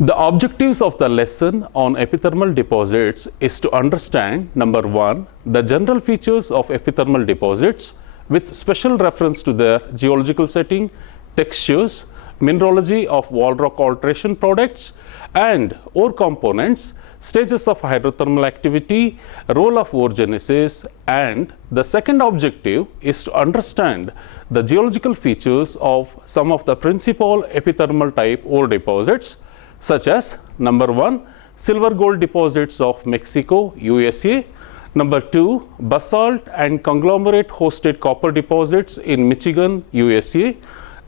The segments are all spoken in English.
The objectives of the lesson on epithermal deposits is to understand, number one, the general features of epithermal deposits with special reference to their geological setting, textures, mineralogy of wall rock alteration products, and ore components, stages of hydrothermal activity, role of ore genesis, and the second objective is to understand the geological features of some of the principal epithermal type ore deposits, such as number one, silver gold deposits of Mexico, USA, number two, basalt and conglomerate hosted copper deposits in Michigan, USA,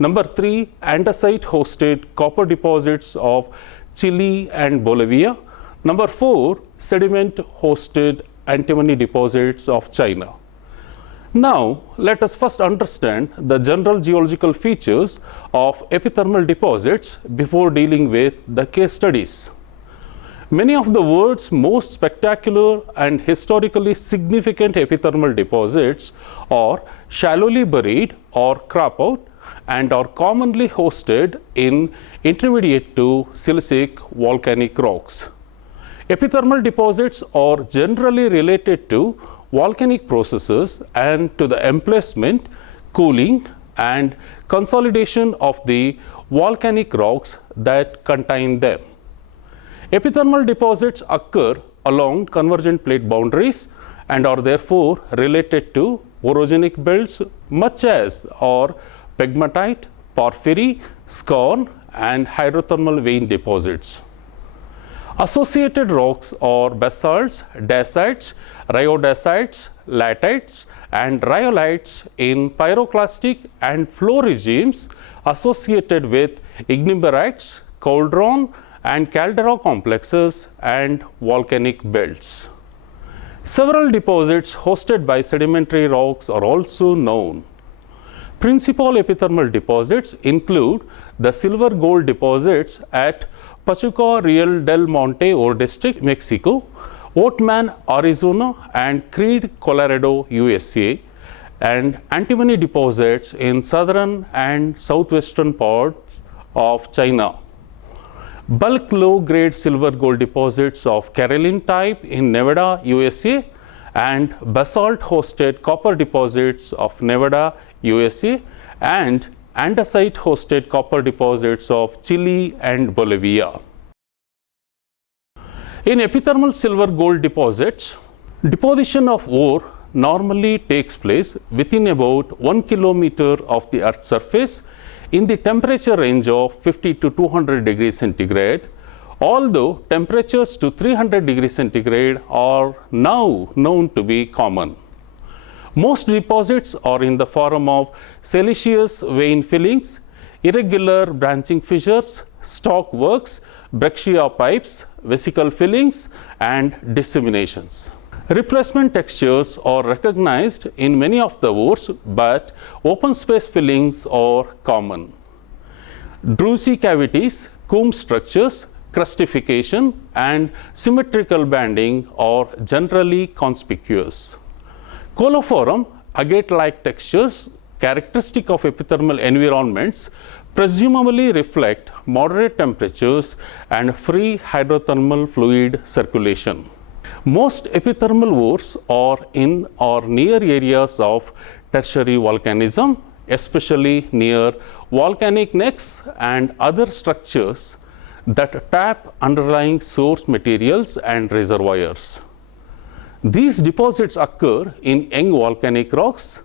number three, andesite hosted copper deposits of Chile and Bolivia, number four, sediment hosted antimony deposits of China. Now, let us first understand the general geological features of epithermal deposits before dealing with the case studies. Many of the world's most spectacular and historically significant epithermal deposits are shallowly buried or crop out and are commonly hosted in intermediate to silicic volcanic rocks. Epithermal deposits are generally related to volcanic processes and to the emplacement, cooling, and consolidation of the volcanic rocks that contain them. Epithermal deposits occur along convergent plate boundaries and are therefore related to orogenic belts much as are pegmatite, porphyry, skarn, and hydrothermal vein deposits. Associated rocks are basalts, dacites, rhyodacite, latites, and rhyolites in pyroclastic and flow regimes associated with ignimbrites, cauldron, and caldera complexes and volcanic belts. Several deposits hosted by sedimentary rocks are also known. Principal epithermal deposits include the silver gold deposits at PACHUCA-REAL del Monte ore district, Mexico, Oatman, Arizona, and Creed, Colorado, USA, and antimony deposits in southern and southwestern parts of China. Bulk low-grade silver gold deposits of Caroline type in Nevada, USA, and basalt-hosted copper deposits of Nevada, USA, and andesite-hosted copper deposits of Chile and Bolivia. In epithermal silver gold deposits, deposition of ore normally takes place within about 1 kilometer of the Earth's surface in the temperature range of 50 to 200 degrees centigrade, although temperatures to 300 degrees centigrade are now known to be common. Most deposits are in the form of siliceous vein fillings, irregular branching fissures, stalk works, breccia pipes, vesicle fillings, and disseminations. Replacement textures are recognized in many of the ores, but open space fillings are common. Druzy cavities, comb structures, crustification, and symmetrical banding are generally conspicuous. Coliform, agate-like textures, characteristic of epithermal environments, presumably reflect moderate temperatures and free hydrothermal fluid circulation. Most epithermal ores are in or near areas of tertiary volcanism, especially near volcanic necks and other structures that tap underlying source materials and reservoirs. These deposits occur in young volcanic rocks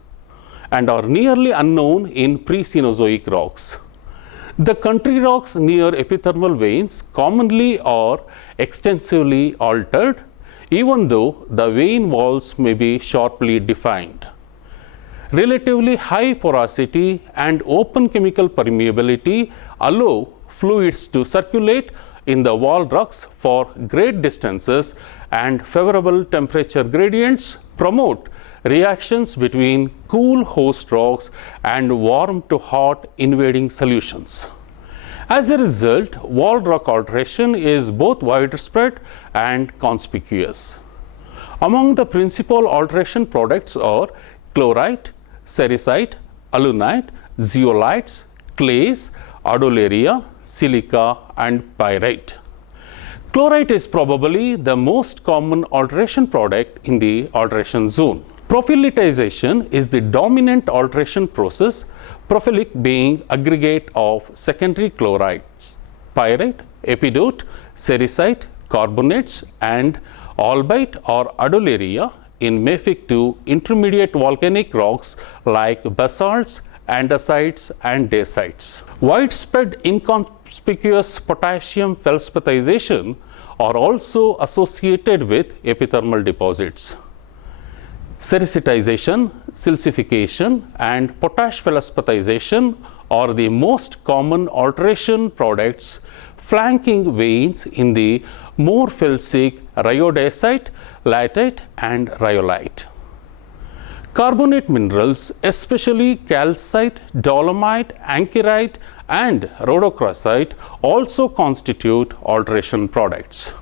and are nearly unknown in pre-Cenozoic rocks. The country rocks near epithermal veins commonly are extensively altered, even though the vein walls may be sharply defined. Relatively high porosity and open chemical permeability allow fluids to circulate in the wall rocks for great distances, and favorable temperature gradients promote reactions between cool host rocks and warm to hot invading solutions. As a result, wall rock alteration is both widespread and conspicuous. Among the principal alteration products are chlorite, sericite, alunite, zeolites, clays, adularia, silica, and pyrite. Chlorite is probably the most common alteration product in the alteration zone. Profilitization is the dominant alteration process, profilic being aggregate of secondary chlorides, pyrite, epidote, cerisite, carbonates, and albite or adularia in mafic to intermediate volcanic rocks like basalts, andesites, and dacites. Widespread inconspicuous potassium felspatization are also associated with epithermal deposits. Sericitization, silicification, and potash felspatization are the most common alteration products flanking veins in the more felsic rhyodacite, latite, and rhyolite. Carbonate minerals, especially calcite, dolomite, anchorite, and rhodochrosite, also constitute alteration products.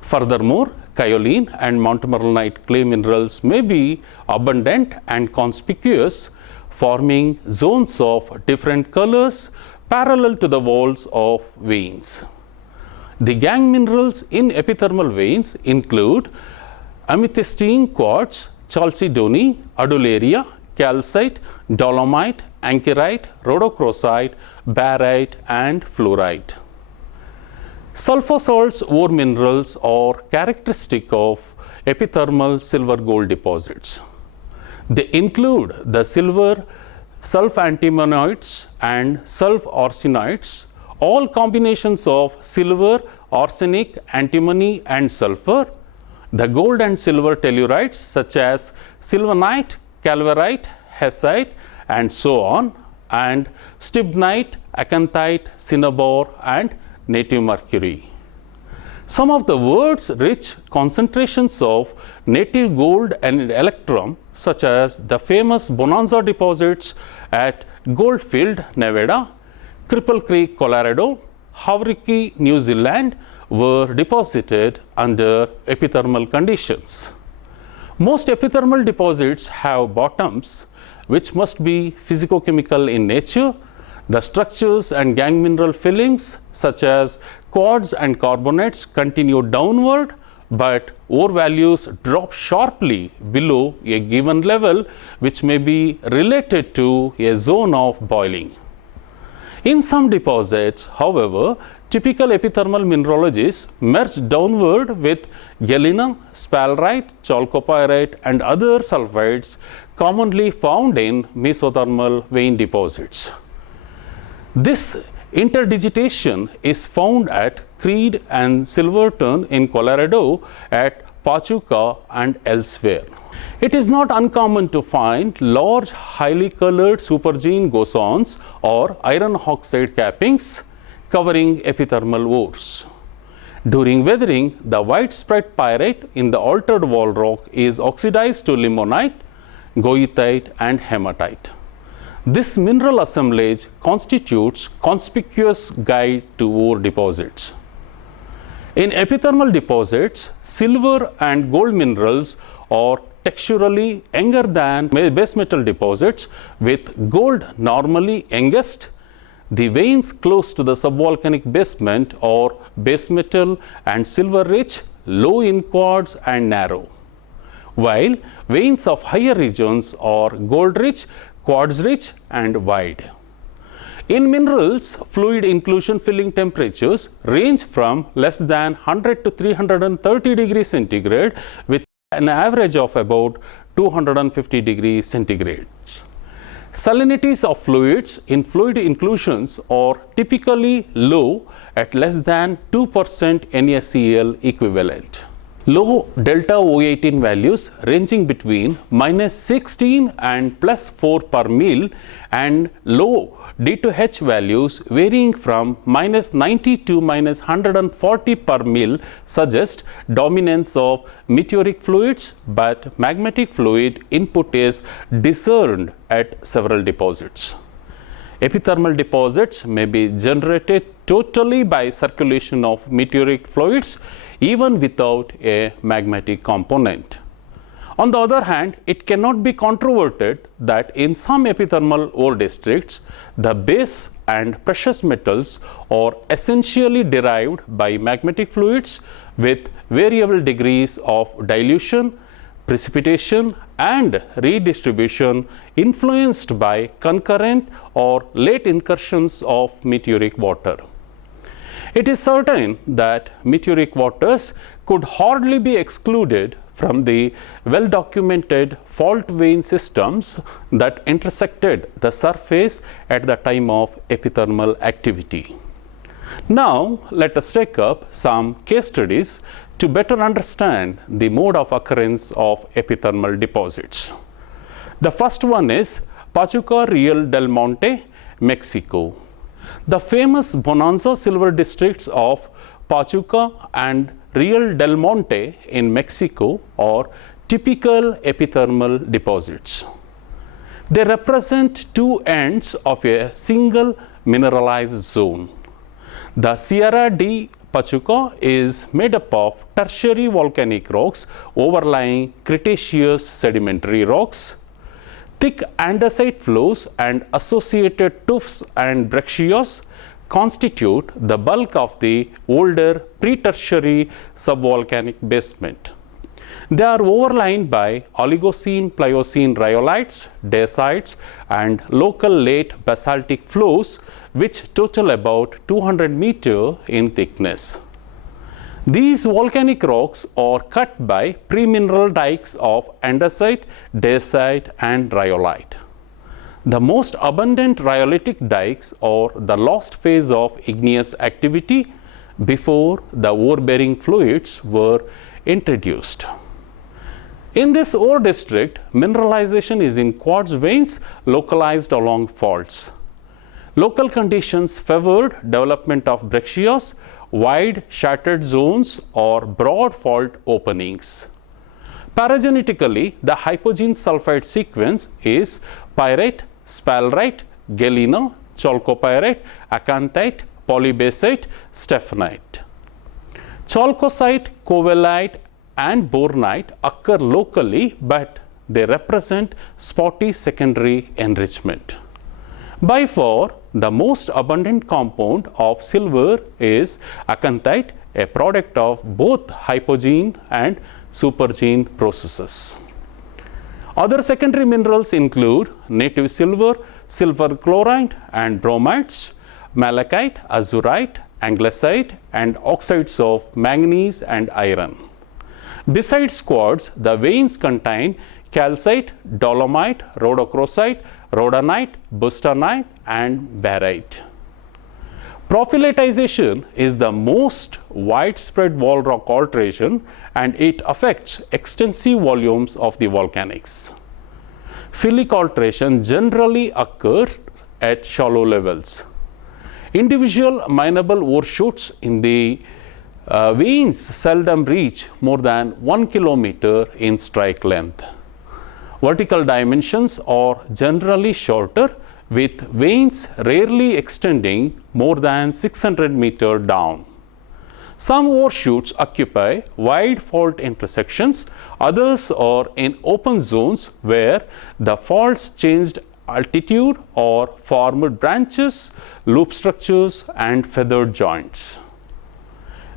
Furthermore, kaolin and montmorillonite clay minerals may be abundant and conspicuous, forming zones of different colors parallel to the walls of veins. The gangue minerals in epithermal veins include amethystine quartz, chalcedony, adularia, calcite, dolomite, anchorite, rhodochrosite, barite, and fluorite. Sulfur salts ore minerals are characteristic of epithermal silver gold deposits. They include the silver sulf-antimonites and sulf-arsenites, all combinations of silver, arsenic, antimony, and sulfur, the gold and silver tellurites such as sylvanite, calvarite, hessite, and so on, and stibnite, acanthite, cinnabar, and native mercury. Some of the world's rich concentrations of native gold and electrum, such as the famous Bonanza deposits at Goldfield, Nevada, Cripple Creek, Colorado, Hauraki, New Zealand, were deposited under epithermal conditions. Most epithermal deposits have bottoms which must be physicochemical in nature. The structures and gangue mineral fillings such as quartz and carbonates continue downward, but ore values drop sharply below a given level, which may be related to a zone of boiling. In some deposits, however, typical epithermal mineralogies merge downward with galena, sphalerite, chalcopyrite, and other sulfides commonly found in mesothermal vein deposits. This interdigitation is found at Creed and Silverton in Colorado, at Pachuca, and elsewhere. It is not uncommon to find large, highly colored supergene gosons or iron oxide cappings covering epithermal ores. During weathering, the widespread pyrite in the altered wall rock is oxidized to limonite, goethite, and hematite. This mineral assemblage constitutes conspicuous guide to ore deposits. In epithermal deposits, silver and gold minerals are texturally younger than base metal deposits, with gold normally youngest. The veins close to the subvolcanic basement are base metal and silver rich, low in quartz and narrow, while veins of higher regions are gold rich, quartz rich, and wide. In minerals, fluid inclusion filling temperatures range from less than 100 to 330 degrees centigrade, with an average of about 250 degrees centigrade. Salinities of fluids in fluid inclusions are typically low at less than 2% NaCl equivalent. Low delta O18 values ranging between -16 and +4 per mil, and low D2H values varying from -90 to -140 per mil suggest dominance of meteoric fluids, but magmatic fluid input is discerned at several deposits. Epithermal deposits may be generated totally by circulation of meteoric fluids, even without a magmatic component. On the other hand, it cannot be controverted that in some epithermal ore districts, the base and precious metals are essentially derived by magmatic fluids with variable degrees of dilution, precipitation and redistribution influenced by concurrent or late incursions of meteoric water. It is certain that meteoric waters could hardly be excluded from the well-documented fault vein systems that intersected the surface at the time of epithermal activity. Now, let us take up some case studies to better understand the mode of occurrence of epithermal deposits. The first one is PACHUCA-REAL del Monte, Mexico. The famous Bonanza silver districts of Pachuca and Real del Monte in Mexico are typical epithermal deposits. They represent two ends of a single mineralized zone. The Sierra de Pachuca is made up of tertiary volcanic rocks overlying Cretaceous sedimentary rocks. Thick andesite flows and associated tuffs and breccias constitute the bulk of the older pre-tertiary subvolcanic basement. They are overlain by Oligocene-Pliocene rhyolites, dacites and local late basaltic flows which total about 200 meters in thickness. These volcanic rocks are cut by pre-mineral dikes of andesite, dacite and rhyolite. The most abundant rhyolitic dikes are the last phase of igneous activity before the ore-bearing fluids were introduced. In this ore district, mineralization is in quartz veins localized along faults. Local conditions favored development of breccias, wide shattered zones or broad fault openings. Paragenetically, the hypogene sulfide sequence is pyrite, sphalerite, galena, chalcopyrite, acanthite, polybasite, stephanite. Chalcocite, covellite and bornite occur locally, but they represent spotty secondary enrichment. By far, the most abundant compound of silver is acanthite, a product of both hypogene and supergene processes. Other secondary minerals include native silver, silver chloride and bromides, malachite, azurite, anglesite and oxides of manganese and iron. Besides quartz, the veins contain calcite, dolomite, rhodochrosite, rhodonite, bustanite and barite. Prophylatization is the most widespread wall rock alteration and it affects extensive volumes of the volcanics. Phyllic alteration generally occurs at shallow levels. Individual mineable ore shoots in the veins seldom reach more than 1 kilometer in strike length. Vertical dimensions are generally shorter, with veins rarely extending more than 600 meters down. Some ore shoots occupy wide fault intersections, others are in open zones where the faults changed altitude or formed branches, loop structures and feathered joints.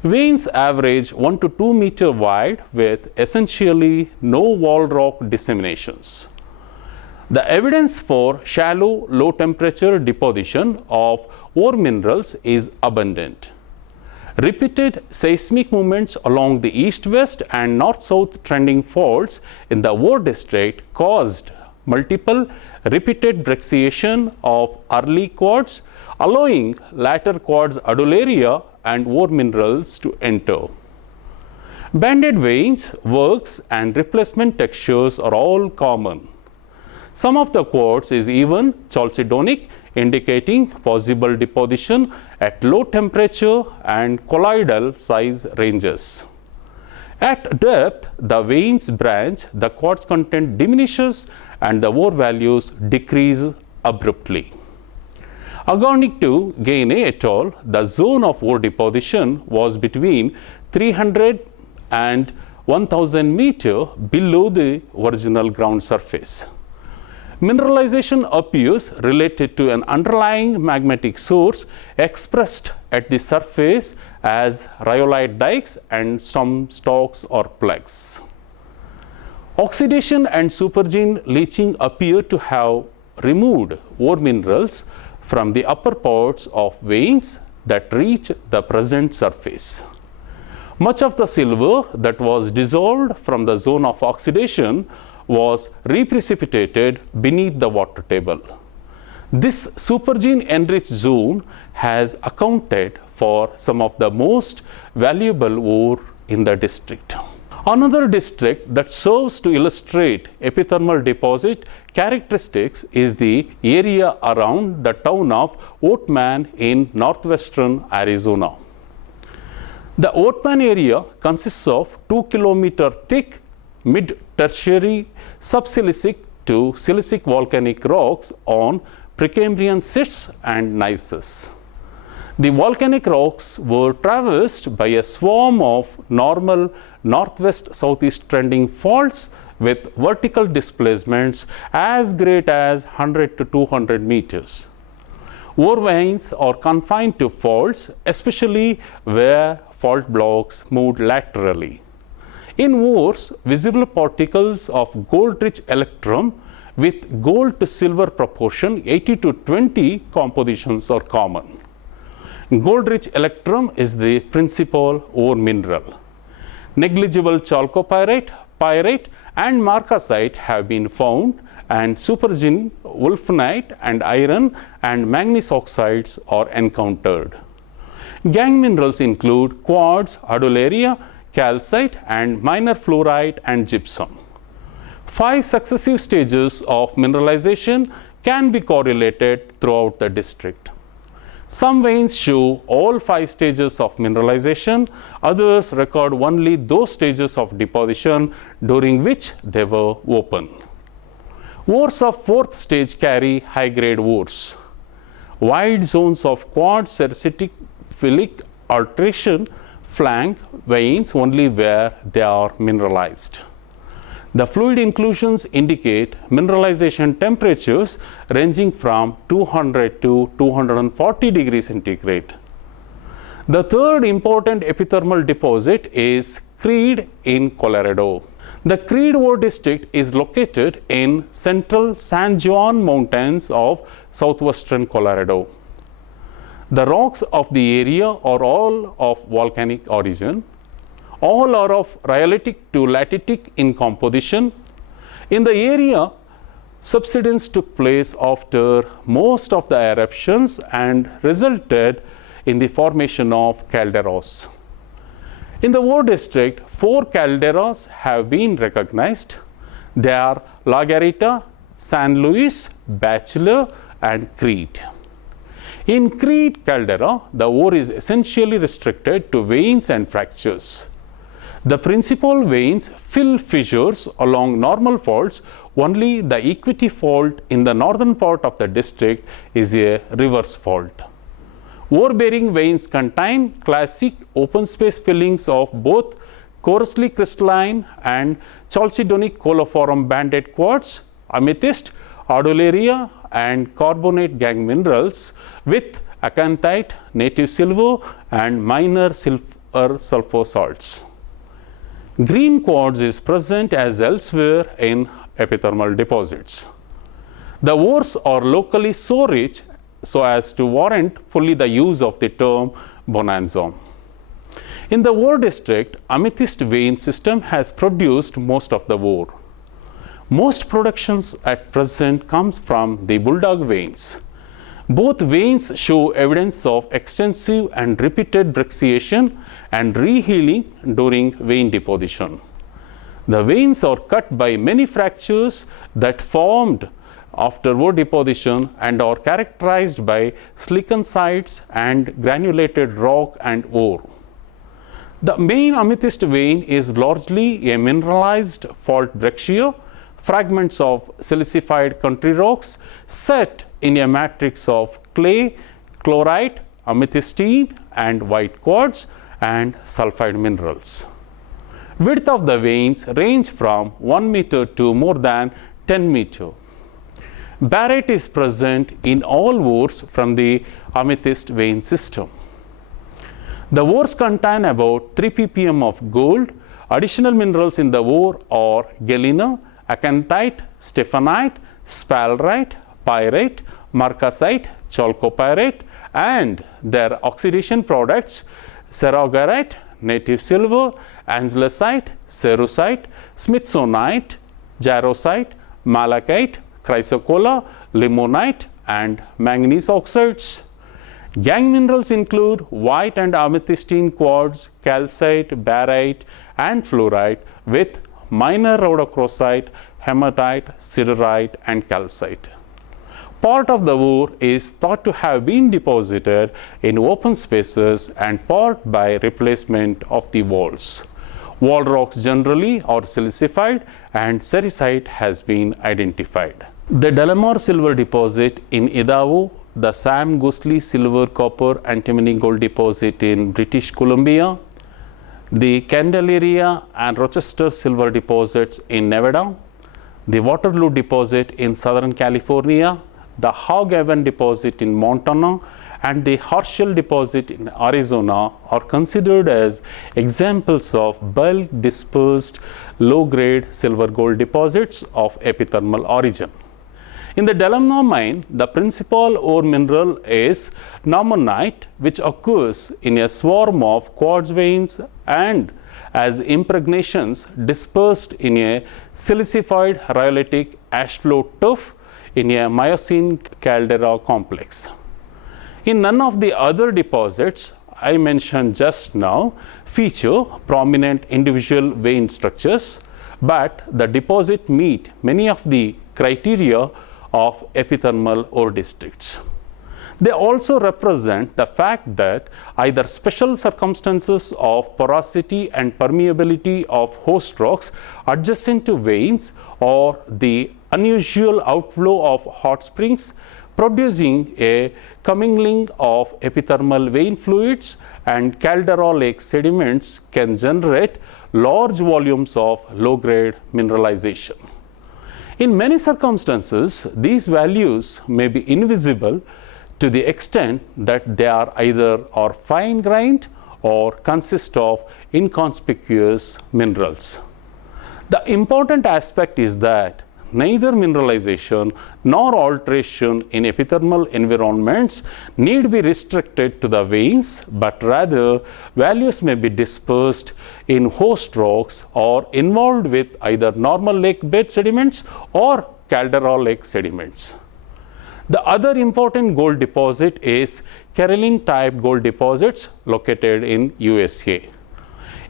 Veins average 1 to 2 meters wide with essentially no wall rock disseminations. The evidence for shallow, low temperature deposition of ore minerals is abundant. Repeated seismic movements along the east-west and north-south trending faults in the ore district caused multiple repeated brecciation of early quartz, allowing later quartz adularia and ore minerals to enter. Banded veins, works and replacement textures are all common. Some of the quartz is even chalcedonic, indicating possible deposition at low temperature and colloidal size ranges. At depth, the veins branch, the quartz content diminishes and the ore values decrease abruptly. According to Gaine et al., the zone of ore deposition was between 300 and 1000 meters below the original ground surface. Mineralization appears related to an underlying magmatic source expressed at the surface as rhyolite dikes and some stalks or plugs. Oxidation and supergene leaching appear to have removed ore minerals from the upper parts of veins that reach the present surface. Much of the silver that was dissolved from the zone of oxidation was reprecipitated beneath the water table. This supergene enriched zone has accounted for some of the most valuable ore in the district. Another district that serves to illustrate epithermal deposit characteristics is the area around the town of Oatman in northwestern Arizona. The Oatman area consists of 2 km thick mid-tertiary subsilicic to silicic volcanic rocks on Precambrian schists and gneisses. The volcanic rocks were traversed by a swarm of normal northwest-southeast trending faults with vertical displacements as great as 100 to 200 meters. Ore veins are confined to faults, especially where fault blocks moved laterally. In ores, visible particles of gold-rich electrum with gold to silver proportion 80 to 20 compositions are common. Gold-rich electrum is the principal ore mineral. Negligible chalcopyrite, pyrite and marcasite have been found, and supergene, wolfenite and iron and manganese oxides are encountered. Gangue minerals include quartz, adularia, calcite and minor fluorite and gypsum. 5 successive stages of mineralization can be correlated throughout the district. Some veins show all 5 stages of mineralization, others record only those stages of deposition during which they were open. Ores of 4th stage carry high-grade ores. Wide zones of quartz-sericitic phyllic alteration flank veins only where they are mineralized. The fluid inclusions indicate mineralization temperatures ranging from 200 to 240 degrees centigrade. The third important epithermal deposit is Creed in Colorado. The Creed ore district is located in central San Juan Mountains of southwestern Colorado. The rocks of the area are all of volcanic origin. All are of rhyolitic to lateritic in composition. In the area, subsidence took place after most of the eruptions and resulted in the formation of calderas. In the ore district, 4 calderas have been recognized. They are La Garita, San Luis, Bachelor and Creed. In Creed caldera, the ore is essentially restricted to veins and fractures. The principal veins fill fissures along normal faults. Only the equity fault in the northern part of the district is a reverse fault. Ore-bearing veins contain classic open space fillings of both coarsely crystalline and chalcedonic coliform banded quartz, amethyst, adularia and carbonate gangue minerals with acanthite, native silver and minor sulfur salts. Green quartz is present as elsewhere in epithermal deposits. The ores are locally so rich so as to warrant fully the use of the term bonanza. In the ore district, amethyst vein system has produced most of the ore. Most productions at present comes from the bulldog veins. Both veins show evidence of extensive and repeated brecciation and rehealing during vein deposition. The veins are cut by many fractures that formed after ore deposition and are characterized by slickened sides and granulated rock and ore. The main amethyst vein is largely a mineralized fault breccia, fragments of silicified country rocks set in a matrix of clay, chlorite, amethystine and white quartz and sulfide minerals. Width of the veins range from 1 meter to more than 10 meter. Barite is present in all ores from the amethyst vein system. The ores contain about 3 ppm of gold. Additional minerals in the ore are galena, acanthite, stephanite, sphalerite, pyrite, marcasite, chalcopyrite, and their oxidation products ceraugarite, native silver, anzlosite, cerussite, smithsonite, jarosite, malachite, chrysocolla, limonite, and manganese oxides. Gangue minerals include white and amethystine quartz, calcite, barite, and fluorite with minor rhodochrosite, hematite, siderite, and calcite. Part of the ore is thought to have been deposited in open spaces and part by replacement of the walls. Wall rocks generally are silicified and sericite has been identified. The Delamar silver deposit in Idaho, the Sam Goosley silver copper antimony gold deposit in British Columbia, the Candelaria and Rochester silver deposits in Nevada, the Waterloo deposit in Southern California, the Hog Haven deposit in Montana, and the Herschel deposit in Arizona are considered as examples of bulk dispersed low-grade silver gold deposits of epithermal origin. In the Delamar mine, the principal ore mineral is normonite, which occurs in a swarm of quartz veins and as impregnations dispersed in a silicified rhyolitic ash flow tuff in a Miocene caldera complex. In none of the other deposits I mentioned just now feature prominent individual vein structures, but the deposit meet many of the criteria of epithermal ore districts. They also represent the fact that either special circumstances of porosity and permeability of host rocks adjacent to veins or the unusual outflow of hot springs producing a commingling of epithermal vein fluids and caldera lake sediments can generate large volumes of low-grade mineralization. In many circumstances, these values may be invisible to the extent that they are either fine-grained or consist of inconspicuous minerals. The important aspect is that neither mineralization nor alteration in epithermal environments need be restricted to the veins, but rather values may be dispersed in host rocks or involved with either normal lake bed sediments or caldera lake sediments. The other important gold deposit is Caroline type gold deposits located in USA.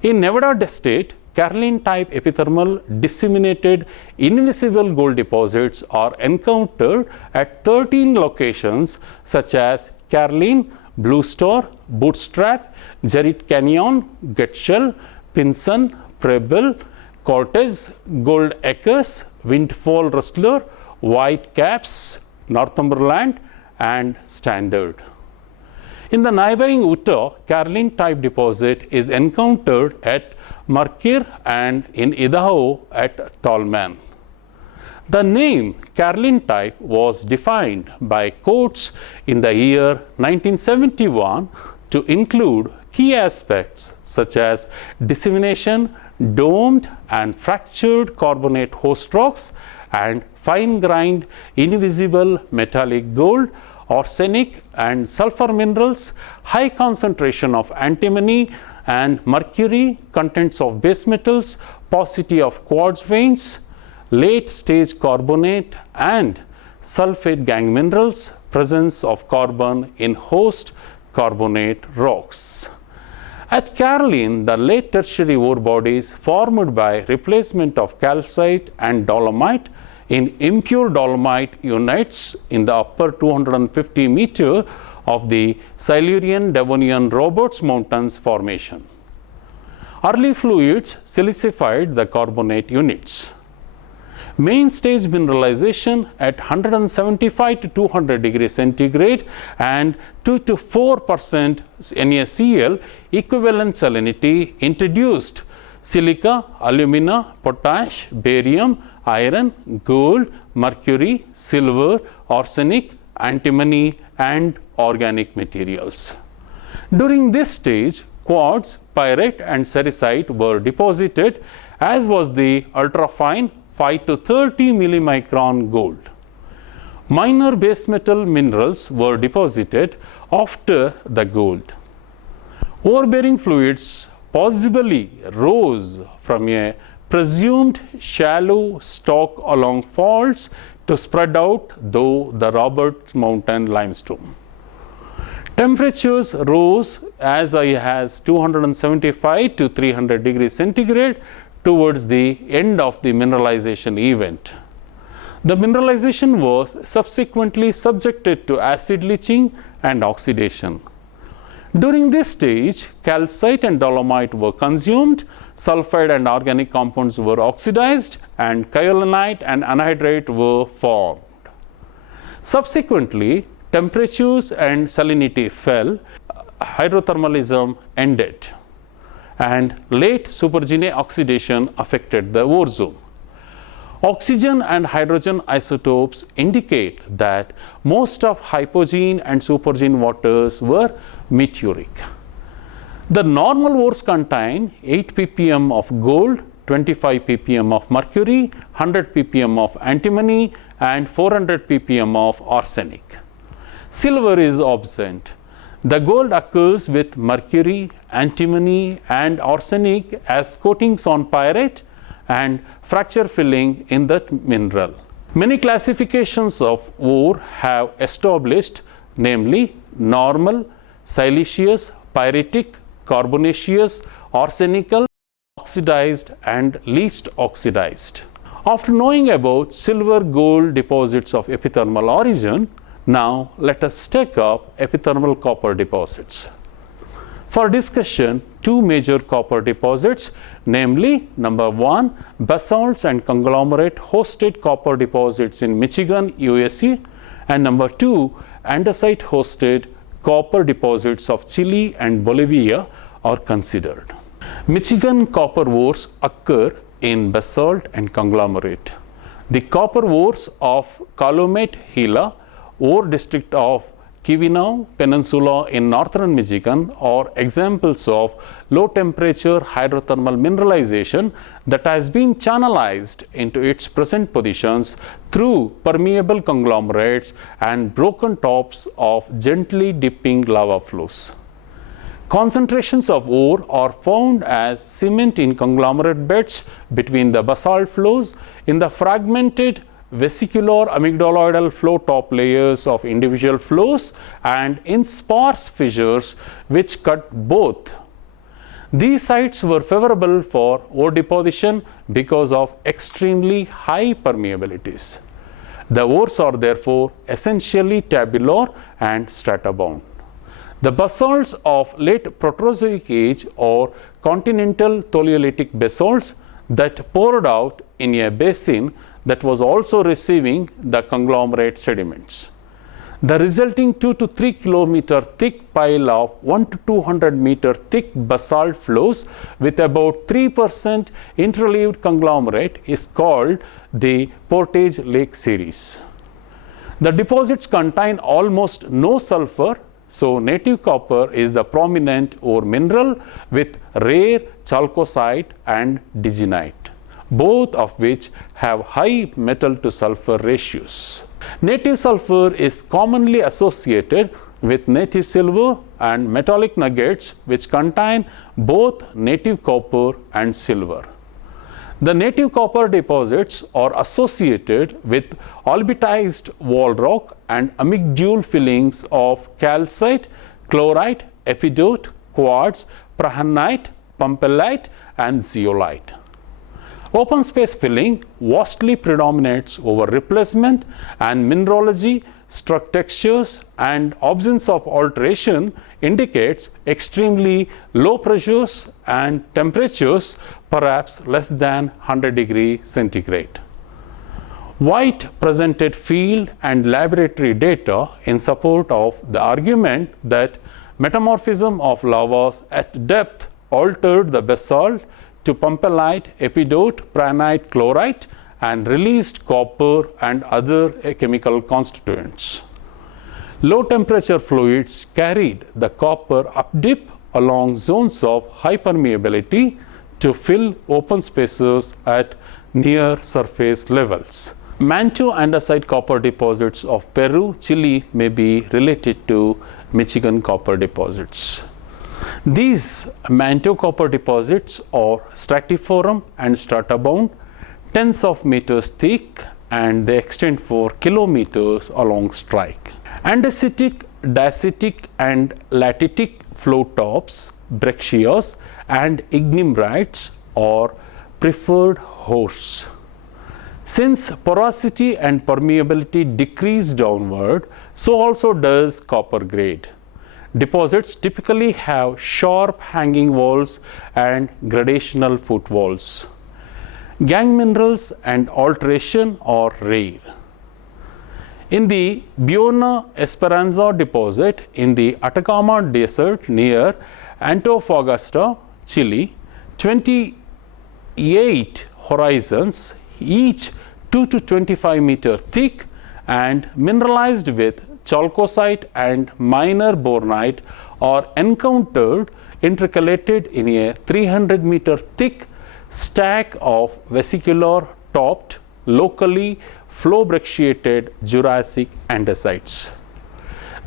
In Nevada state, Caroline type epithermal disseminated invisible gold deposits are encountered at 13 locations such as Caroline, Blue Star, Bootstrap, Jarrett Canyon, Getchell, Pinson, Preble, Cortez, Gold Acres, Windfall Rustler, White Caps, Northumberland, and Standard. In the neighboring Utah, Caroline type deposit is encountered at Mercer and in Idaho at Tallman. The name Caroline type was defined by Coates in the year 1971 to include key aspects such as dissemination, domed and fractured carbonate host rocks, and fine-grained invisible metallic gold, arsenic and sulfur minerals, high concentration of antimony and mercury, contents of base metals, paucity of quartz veins, late stage carbonate and sulfate gangue minerals, presence of carbon in host carbonate rocks. At Caroline, the late tertiary ore bodies formed by replacement of calcite and dolomite in impure dolomite units in the upper 250 meter of the Silurian Devonian Roberts Mountains formation. Early fluids silicified the carbonate units. Main stage mineralization at 175 to 200 degrees centigrade and 2 to 4% NaCl equivalent salinity introduced silica, alumina, potash, barium, iron, gold, mercury, silver, arsenic, antimony, and organic materials. During this stage, quartz, pyrite, and cerussite were deposited, as was the ultrafine 5 to 30 millimicron gold. Minor base metal minerals were deposited after the gold. Ore-bearing fluids possibly rose from a presumed shallow stock along faults to spread out through the Roberts Mountain limestone. Temperatures rose as high as 275 to 300 degrees centigrade towards the end of the mineralization event. The mineralization was subsequently subjected to acid leaching and oxidation. During this stage, calcite and dolomite were consumed, sulfide and organic compounds were oxidized, and kyanite and anhydrite were formed. Subsequently, temperatures and salinity fell, hydrothermalism ended, and late supergene oxidation affected the ore zone. Oxygen and hydrogen isotopes indicate that most of hypogene and supergene waters were meteoric. The normal ores contain 8 ppm of gold, 25 ppm of mercury, 100 ppm of antimony, and 400 ppm of arsenic. Silver is absent. The gold occurs with mercury, antimony, and arsenic as coatings on pyrite and fracture filling in that mineral. Many classifications of ore have established, namely normal, siliceous, pyritic, carbonaceous, arsenical, oxidized, and least oxidized. After knowing about silver-gold deposits of epithermal origin, now let us take up epithermal copper deposits. For discussion, two major copper deposits, namely number 1, basalts and conglomerate hosted copper deposits in Michigan, USA, and number 2, andesite hosted copper deposits of Chile and Bolivia are considered. Michigan copper ores occur in basalt and conglomerate. The copper ores of Calumet Gila, ore district of Keweenaw Peninsula in northern Michigan are examples of low temperature hydrothermal mineralization that has been channelized into its present positions through permeable conglomerates and broken tops of gently dipping lava flows. Concentrations of ore are found as cement in conglomerate beds between the basalt flows, in the fragmented vesicular amygdaloidal flow top layers of individual flows, and in sparse fissures which cut both. These sites were favorable for ore deposition because of extremely high permeabilities. The ores are therefore essentially tabular and strata-bound. The basalts of late Proterozoic age are continental tholeolytic basalts that poured out in a basin that was also receiving the conglomerate sediments. The resulting 2 to 3 kilometer thick pile of 1 to 200 meter thick basalt flows with about 3% interleaved conglomerate is called the Portage Lake series. The deposits contain almost no sulfur, so native copper is the prominent ore mineral with rare chalcocite and digenite, both of which have high metal to sulfur ratios. Native sulfur is commonly associated with native silver and metallic nuggets which contain both native copper and silver. The native copper deposits are associated with albitized wall rock and amygdule fillings of calcite, chlorite, epidote, quartz, prahanite, pumpellite, and zeolite. Open space filling vastly predominates over replacement, and mineralogy, struct textures, and absence of alteration indicates extremely low pressures and temperatures, perhaps less than 100 degrees centigrade. White presented field and laboratory data in support of the argument that metamorphism of lavas at depth altered the basalt to pumpelite, epidote, prahnite, chlorite, and released copper and other chemical constituents. Low temperature fluids carried the copper up dip along zones of high permeability to fill open spaces at near surface levels. Manto andesite copper deposits of Peru, Chile may be related to Michigan copper deposits. These manto copper deposits are stratiform and stratabound, tens of meters thick, and they extend for kilometers along strike. Andesitic, dacitic, and latitic flow tops, breccias, and ignimbrites are preferred hosts. Since porosity and permeability decrease downward, so also does copper grade. Deposits typically have sharp hanging walls and gradational footwalls. Gangue minerals and alteration are rare. In the Buena Esperanza deposit in the Atacama Desert near Antofagasta, Chile, 28 horizons, each 2 to 25 meter thick and mineralized with chalcocite and minor bornite, are encountered intercalated in a 300 meter thick stack of vesicular topped, locally flow brecciated Jurassic andesites.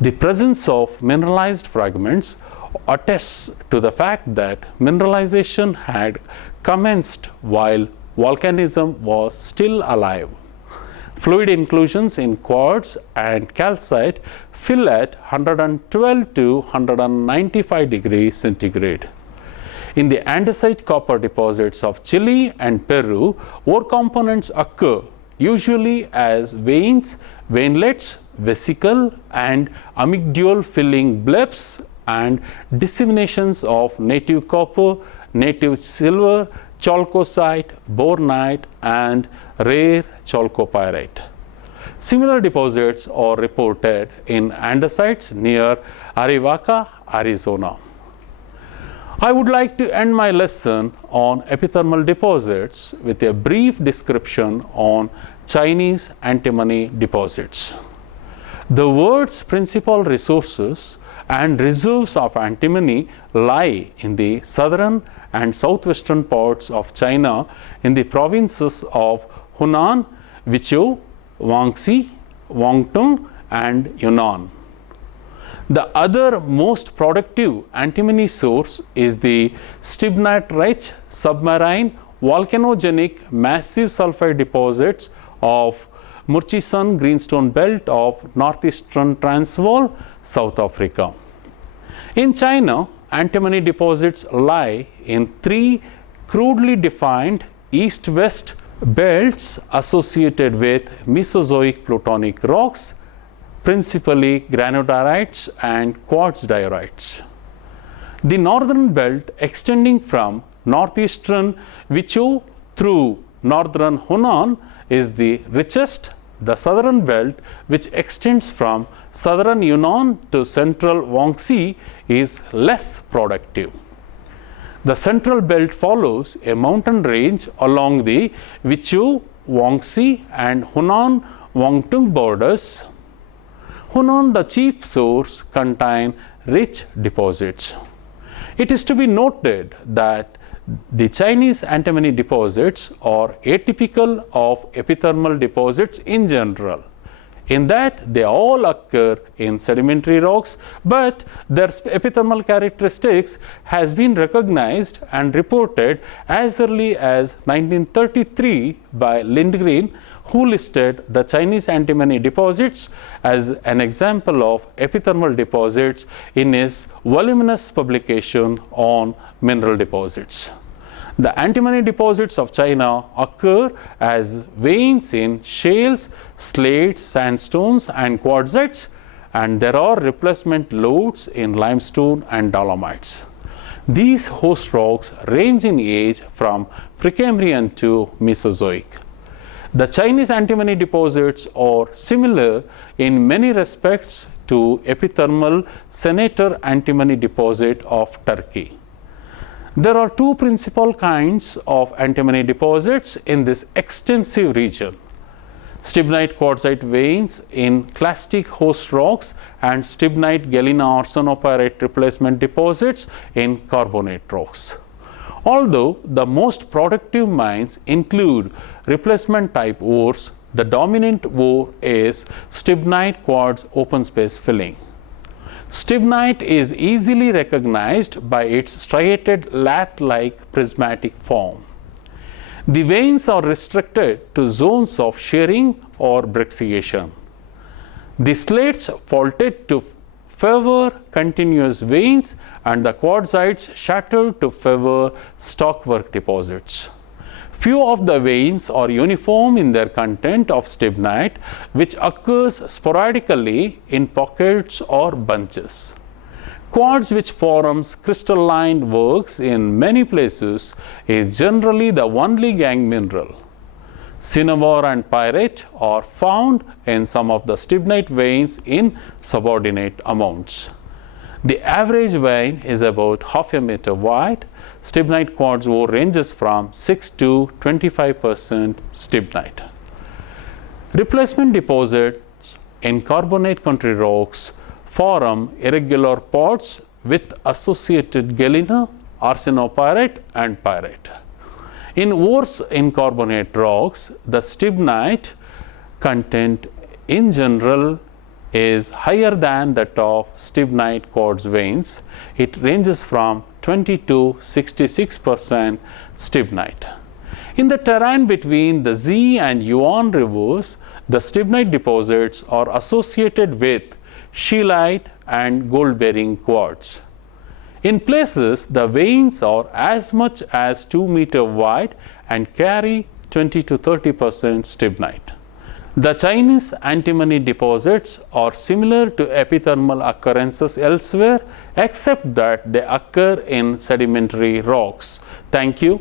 The presence of mineralized fragments attests to the fact that mineralization had commenced while volcanism was still alive. Fluid inclusions in quartz and calcite fill at 112 to 195 degrees centigrade. In the andesite copper deposits of Chile and Peru, ore components occur usually as veins, veinlets, vesicle, and amygdale filling blebs and disseminations of native copper, native silver, chalcocite, bornite, and rare chalcopyrite. Similar deposits are reported in andesites near Arivaca, Arizona. I would like to end my lesson on epithermal deposits with a brief description on Chinese antimony deposits. The world's principal resources and reserves of antimony lie in the southern and southwestern parts of China in the provinces of Hunan, Guizhou, Guangxi, Guangdong, and Yunnan. The other most productive antimony source is the stibnite-rich submarine volcanogenic massive sulfide deposits of Murchison Greenstone Belt of northeastern Transvaal, South Africa. In China, antimony deposits lie in three crudely defined east-west belts associated with Mesozoic plutonic rocks, principally granodiorites and quartz diorites. The northern belt extending from northeastern Guizhou through northern Hunan is the richest. The southern belt, which extends from southern Yunnan to central Guangxi, is less productive. The central belt follows a mountain range along the Guizhou, Guangxi, and Hunan Guangdong borders. Hunan, the chief source, contain rich deposits. It is to be noted that the Chinese antimony deposits are atypical of epithermal deposits in general, in that they all occur in sedimentary rocks, but their epithermal characteristics has been recognized and reported as early as 1933 by Lindgren, who listed the Chinese antimony deposits as an example of epithermal deposits in his voluminous publication on mineral deposits. The antimony deposits of China occur as veins in shales, slates, sandstones, and quartzites, and there are replacement lodes in limestone and dolomites. These host rocks range in age from Precambrian to Mesozoic. The Chinese antimony deposits are similar in many respects to epithermal Senator antimony deposit of Turkey. There are two principal kinds of antimony deposits in this extensive region: stibnite quartzite veins in clastic host rocks and stibnite galena arsenopyrite replacement deposits in carbonate rocks. Although the most productive mines include replacement type ores, the dominant ore is stibnite quartz open space filling. Stibnite is easily recognized by its striated lath-like prismatic form. The veins are restricted to zones of shearing or brecciation. The slates faulted to favor continuous veins and the quartzites shattered to favor stockwork deposits. Few of the veins are uniform in their content of stibnite, which occurs sporadically in pockets or bunches. Quartz, which forms crystalline works in many places, is generally the only gangue mineral. Cinnabar and pyrite are found in some of the stibnite veins in subordinate amounts. The average vein is about half a meter wide. Stibnite quartz ore ranges from 6 to 25% stibnite. Replacement deposits in carbonate country rocks form irregular pods with associated galena, arsenopyrite and pyrite. In ores in carbonate rocks, the stibnite content in general is higher than that of stibnite quartz veins. It ranges from 20 to 66% stibnite. In the terrain between the Xi and Yuan rivers, the stibnite deposits are associated with scheelite and gold-bearing quartz. In places, the veins are as much as 2 meters wide and carry 20 to 30% stibnite. The Chinese antimony deposits are similar to epithermal occurrences elsewhere, except that they occur in sedimentary rocks. Thank you.